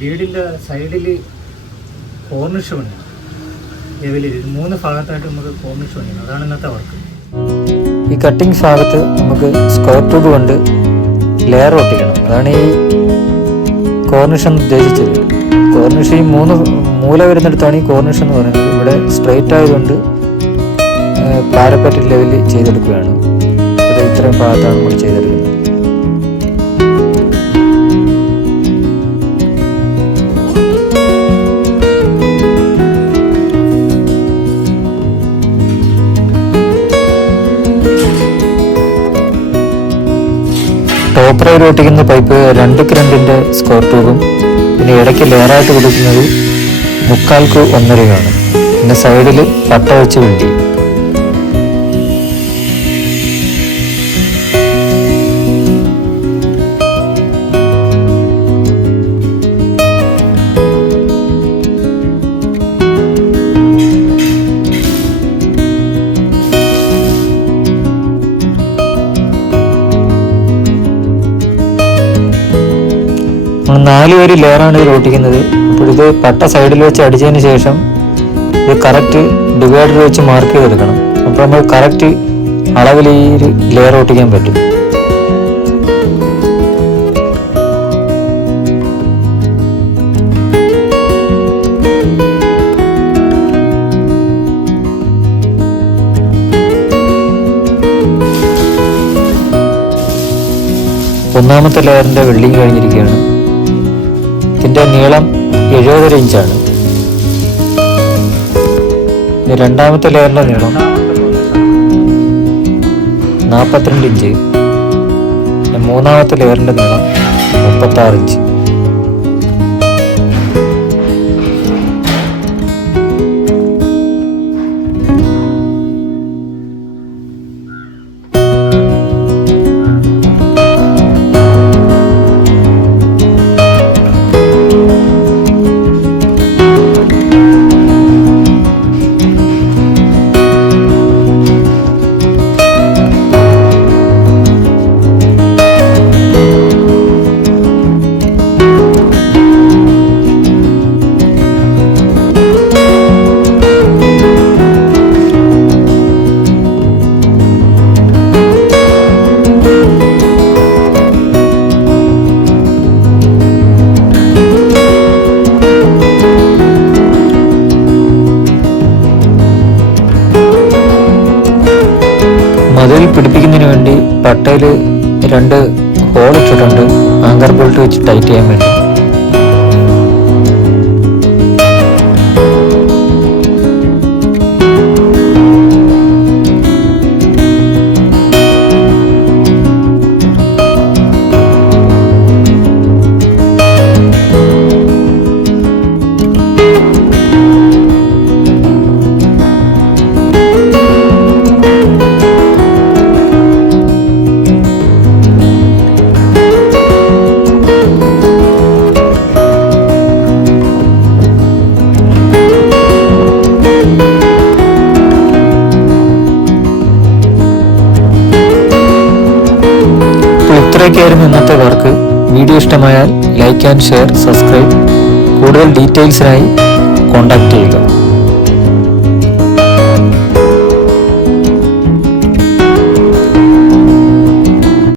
വീടിൻ്റെ സൈഡിൽ കോർണിഷ് പണിയാണ്. ലെവലിൽ 3 ഭാഗത്തായിട്ട് നമുക്ക് കോർണിഷ് പണിയാണ്. അതാണ് ഇന്നത്തെ വർക്ക്. ഈ കട്ടിങ് ഭാഗത്ത് നമുക്ക് സ്ക്വയർ ട്യൂബ് കൊണ്ട് ലെയർ ഒട്ടിക്കണം. അതാണ് ഈ കോർണിഷ് എന്ന് ഉദ്ദേശിച്ചത്. കോർണിഷ് ഈ 3 മൂല വരുന്നിടത്താണ് ഈ കോർണിഷ് എന്ന് പറയുന്നത്. ഇവിടെ സ്ട്രെയിറ്റ് ആയതുകൊണ്ട് പാരപ്പറ്റ് ലെവലിൽ ചെയ്തെടുക്കുകയാണ്. ഇത് ഇത്രയും ഭാഗത്താണ് നമ്മൾ ചെയ്തെടുക്കുന്നത്. ടോപ്പ് റൈഡ് ഒട്ടിക്കുന്ന പൈപ്പ് 2x2 സ്ക്വയർ ട്യൂബും പിന്നെ ഇടയ്ക്ക് ലെയറായിട്ട് കൊടുക്കുന്നത് 3/4-1.5 പിന്നെ സൈഡിൽ പട്ട വെച്ച് വേണ്ടി. നമ്മൾ 4 വരി ലെയറാണ് ഇത് ഒട്ടിക്കുന്നത്. അപ്പോൾ ഇത് പട്ട സൈഡിൽ വെച്ച് അടിച്ചതിന് ശേഷം ഇത് കറക്റ്റ് ഡിവൈഡർ വെച്ച് മാർക്ക് ചെയ്തെടുക്കണം. അപ്പോൾ നമ്മൾ കറക്റ്റ് അളവിൽ ഈ ഒരു ലെയർ ഒട്ടിക്കാൻ പറ്റും. ഒന്നാമത്തെ ലെയറിൻ്റെ വെൽഡിങ് കഴിഞ്ഞിരിക്കുകയാണ്. ഇതിൻ്റെ നീളം 70 ഇഞ്ചാണ്. രണ്ടാമത്തെ ലെയറിൻ്റെ നീളം 42 ഇഞ്ച്. മൂന്നാമത്തെ ലെയറിൻ്റെ നീളം 36 ഇഞ്ച്. മതിൽ പിടിപ്പിക്കുന്നതിന് വേണ്ടി പട്ടയിൽ 2 ഹോൾ ഇട്ടിട്ടുണ്ട്, ആങ്കർ ബോൾട്ട് വെച്ച് ടൈറ്റ് ചെയ്യാൻ വേണ്ടി. ഇത്രയൊക്കെയായിരുന്നു ഇന്നത്തെ വർക്ക്. വീഡിയോ ഇഷ്ടമായാൽ ലൈക്ക് ആൻഡ് ഷെയർ, സബ്സ്ക്രൈബ്. കൂടുതൽ ഡീറ്റെയിൽസിനായി കോൺടാക്റ്റ് ചെയ്യുക.